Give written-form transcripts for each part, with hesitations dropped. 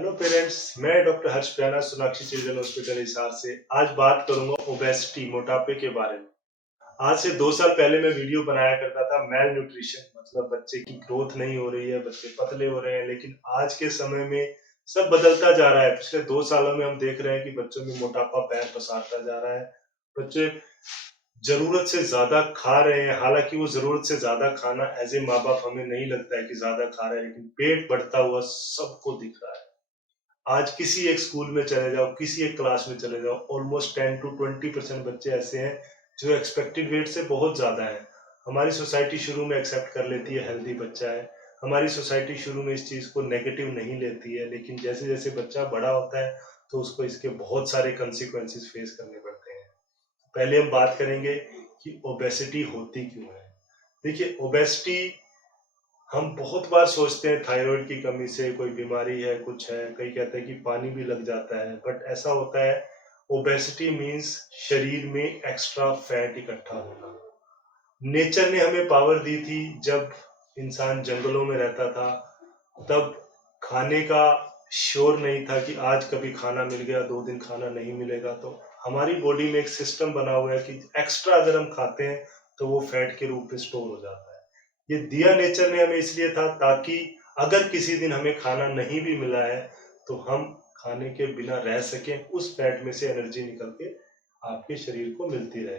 Hello parents, मैं doctor हर्ष प्याना Sonakshi children hospital Hisar से आज बात करूंगा ओबेसिटी मोटापे के बारे में। आज से 2 साल पहले मैं वीडियो बनाया करता था मेल न्यूट्रिशन, मतलब बच्चे की ग्रोथ नहीं हो रही है, बच्चे पतले हो रहे हैं। लेकिन आज के समय में सब बदलता जा रहा है। पिछले 2 सालों में हम देख रहे हैं कि बच्चों में मोटापा पैर पसारता जा रहा है। बच्चे जरूरत से ज्यादा खा रहे हैं, हालांकि वो जरूरत से ज्यादा खाना एज ए माँ बाप हमें नहीं लगता है कि ज्यादा खा रहे हैं, लेकिन पेट बढ़ता हुआ सबको दिख रहा है। आज किसी एक स्कूल में चले जाओ, किसी एक क्लास में चले जाओ, ऑलमोस्ट 10 to 20% बच्चे ऐसे हैं जो एक्सपेक्टेड वेट से बहुत ज्यादा है। हमारी सोसाइटी शुरू में एक्सेप्ट कर लेती है हेल्दी बच्चा है। हमारी सोसाइटी शुरू में इस चीज को नेगेटिव नहीं लेती है, लेकिन जैसे जैसे बच्चा बड़ा होता है तो उसको इसके बहुत सारे कंसिक्वेंसेस फेस करने पड़ते हैं। पहले हम बात करेंगे कि ओबेसिटी होती क्यों है। देखिए, ओबेसिटी हम बहुत बार सोचते हैं थायराइड की कमी से कोई बीमारी है, कुछ है, कई कहते हैं कि पानी भी लग जाता है, बट ऐसा होता है। ओबेसिटी मीन्स शरीर में एक्स्ट्रा फैट इकट्ठा होना। नेचर ने हमें पावर दी थी जब इंसान जंगलों में रहता था, तब खाने का शोर नहीं था कि आज कभी खाना मिल गया, 2 दिन खाना नहीं मिलेगा। तो हमारी बॉडी में एक सिस्टम बना हुआ है कि एक्स्ट्रा अगर हम खाते हैं तो वो फैट के रूप में स्टोर हो जाता है। ये दिया नेचर ने हमें इसलिए था ताकि अगर किसी दिन हमें खाना नहीं भी मिला है तो हम खाने के बिना रह सकें, उस फैट में से एनर्जी निकल के आपके शरीर को मिलती रहे।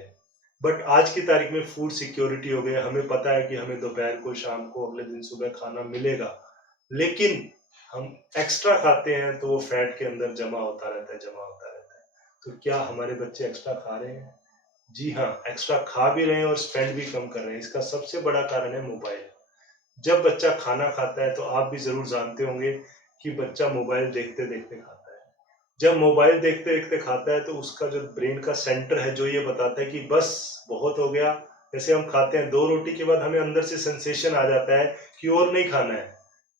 बट आज की तारीख में फूड सिक्योरिटी हो गया, हमें पता है कि हमें दोपहर को, शाम को, अगले दिन सुबह खाना मिलेगा, लेकिन हम एक्स्ट्रा खाते हैं तो वो फैट के अंदर जमा होता रहता है, जमा होता रहता है। तो क्या हमारे बच्चे एक्स्ट्रा खा रहे हैं? जी हाँ, एक्स्ट्रा खा भी रहे हैं और स्पेंड भी कम कर रहे हैं। इसका सबसे बड़ा कारण है मोबाइल। जब बच्चा खाना खाता है तो आप भी जरूर जानते होंगे कि बच्चा मोबाइल देखते देखते खाता है। जब मोबाइल देखते देखते खाता है तो उसका जो ब्रेन का सेंटर है जो ये बताता है कि बस बहुत हो गया। जैसे हम खाते हैं 2 रोटी के बाद हमें अंदर से सेंसेशन आ जाता है कि और नहीं खाना है।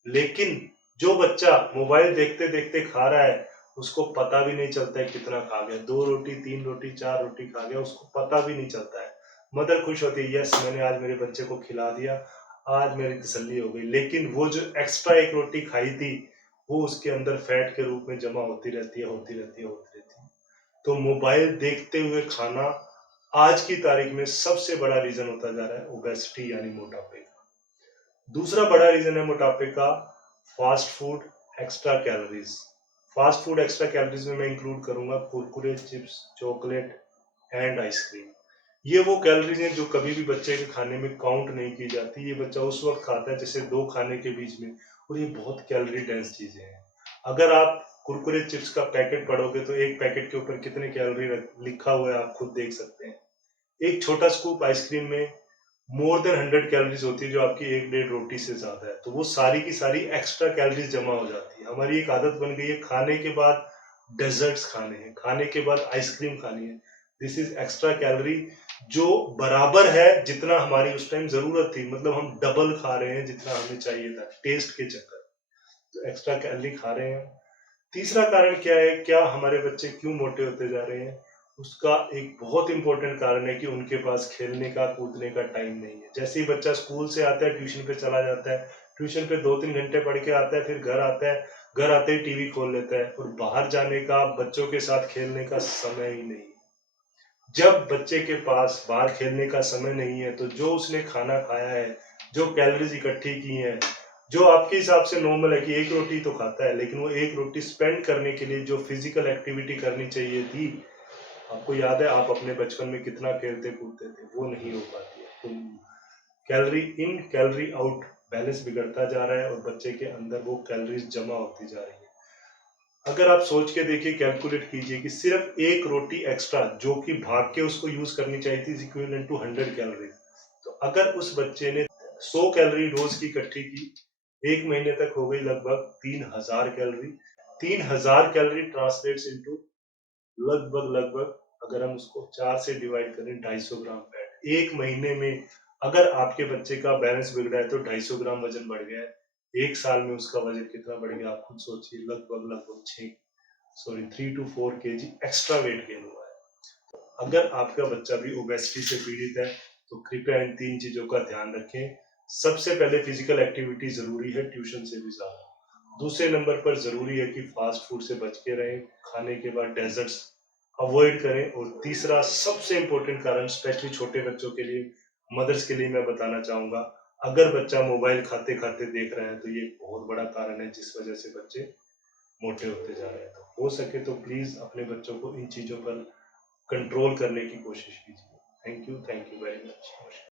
लेकिन जो बच्चा मोबाइल देखते देखते खा रहा है उसको पता भी नहीं चलता है कितना खा गया। 2 रोटी, 3 रोटी, 4 रोटी खा गया, उसको पता भी नहीं चलता है। मदर खुश होती है, यस मैंने आज मेरे बच्चे को खिला दिया, आज मेरी तसल्ली हो गई। लेकिन वो जो एक्स्ट्रा 1 रोटी खाई थी वो उसके अंदर फैट के रूप में जमा होती रहती है, होती रहती है, होती रहती है। तो मोबाइल देखते हुए खाना आज की तारीख में सबसे बड़ा रीजन होता जा रहा है ओबेसिटी यानी मोटापे का। दूसरा बड़ा रीजन है मोटापे का fast food, extra calories. Fast food extra calories में मैं इंक्लूड करूंगा Kurkure, chips, chocolate and ice cream. ये वो कैलोरीज हैं जो कभी भी बच्चे के खाने में काउंट नहीं की जाती। ये बच्चा उस वक्त खाता है जैसे 2 खाने के बीच में, और ये बहुत कैलोरी डेंस चीजें हैं। अगर आप कुरकुरे चिप्स का पैकेट पढ़ोगे तो एक पैकेट के ऊपर कितने कैलोरी लिखा हुआ है आप खुद देख सकते हैं। एक छोटा स्कूप आइसक्रीम में मोर देन 100 कैलोरीज होती है, जो आपकी 1 1.5 रोटी से ज्यादा है। तो वो सारी की सारी एक्स्ट्रा कैलोरीज जमा हो जाती है। हमारी एक आदत बन गई है खाने के बाद डेजर्ट्स खाने हैं, खाने के बाद आइसक्रीम खानी है। दिस इज एक्स्ट्रा कैलोरी, जो बराबर है जितना हमारी उस टाइम जरूरत थी। मतलब हम डबल खा रहे हैं जितना हमें चाहिए था टेस्ट के चक्कर। तो एक्स्ट्रा कैलोरी खा रहे हैं। तीसरा कारण क्या है, क्या हमारे बच्चे क्यों मोटे होते जा रहे हैं? उसका एक बहुत इंपॉर्टेंट कारण है कि उनके पास खेलने का, कूदने का टाइम नहीं है। जैसे ही बच्चा स्कूल से आता है ट्यूशन पे चला जाता है, ट्यूशन पे 2 3 घंटे पढ़ के आता है, फिर घर आता है, घर आते ही टीवी खोल लेता है, और बाहर जाने का, बच्चों के साथ खेलने का समय ही नहीं है। जब बच्चे के पास बाहर खेलने का समय नहीं है तो जो उसने खाना खाया है, जो कैलोरीज इकट्ठी की हैं, जो आपके हिसाब से नॉर्मल है कि 1 रोटी तो खाता है, लेकिन वो 1 रोटी स्पेंड करने के लिए जो फिजिकल एक्टिविटी करनी चाहिए थी, आपको याद है आप अपने बचपन में कितना खेलते कूदते थे, वो नहीं हो पाती है। तो कैलोरी इन कैलोरी आउट बैलेंस बिगड़ता जा रहा है और बच्चे के अंदर वो कैलोरीज जमा होती जा रही है। अगर आप सोच के देखिए, कैलकुलेट कीजिए कि सिर्फ 1 रोटी एक्स्ट्रा जो कि भाग के उसको यूज करनी चाहिए थी, इक्विवेलेंट टू 100 कैलोरीज। तो अगर उस बच्चे ने 100 कैलोरी रोज की इकट्ठी की, 1 महीने तक हो गई लगभग 3000 कैलोरी। 3000 कैलोरी ट्रांसलेट्स इनटू लगभग लगभग, अगर हम उसको 4 से डिवाइड करें, 250 ग्राम फैट। 1 महीने में अगर आपके बच्चे का बैलेंस बिगड़ा है तो 250 ग्राम वजन बढ़ गया है। 1 साल में उसका वजन कितना बढ़ गया आप खुद सोचिए, लगभग लगभग 3 to 4 kg extra weight gain हुआ है। अगर आपका बच्चा भी ओबेसिटी से पीड़ित है तो कृपया इन 3 चीजों का ध्यान रखें। सबसे पहले फिजिकल एक्टिविटी जरूरी है, ट्यूशन से भी ज्यादा। दूसरे नंबर पर ज़रूरी है कि फ़ास्ट फूड से बच के रहें, खाने के बाद डेज़र्ट्स अवॉइड करें और तीसरा सबसे इम्पोर्टेंट कारण स्पेशली छोटे बच्चों के लिए, मदर्स के लिए मैं बताना चाहूँगा, अगर बच्चा मोबाइल खाते-खाते देख रहा है तो ये बहुत बड़ा कारण है जिस वजह से बच्चे मोटे होते जा रहे हैं। तो हो सके तो प्लीज़ अपने बच्चों को इन चीज़ों पर कंट्रोल करने की कोशिश कीजिए। Thank you very much.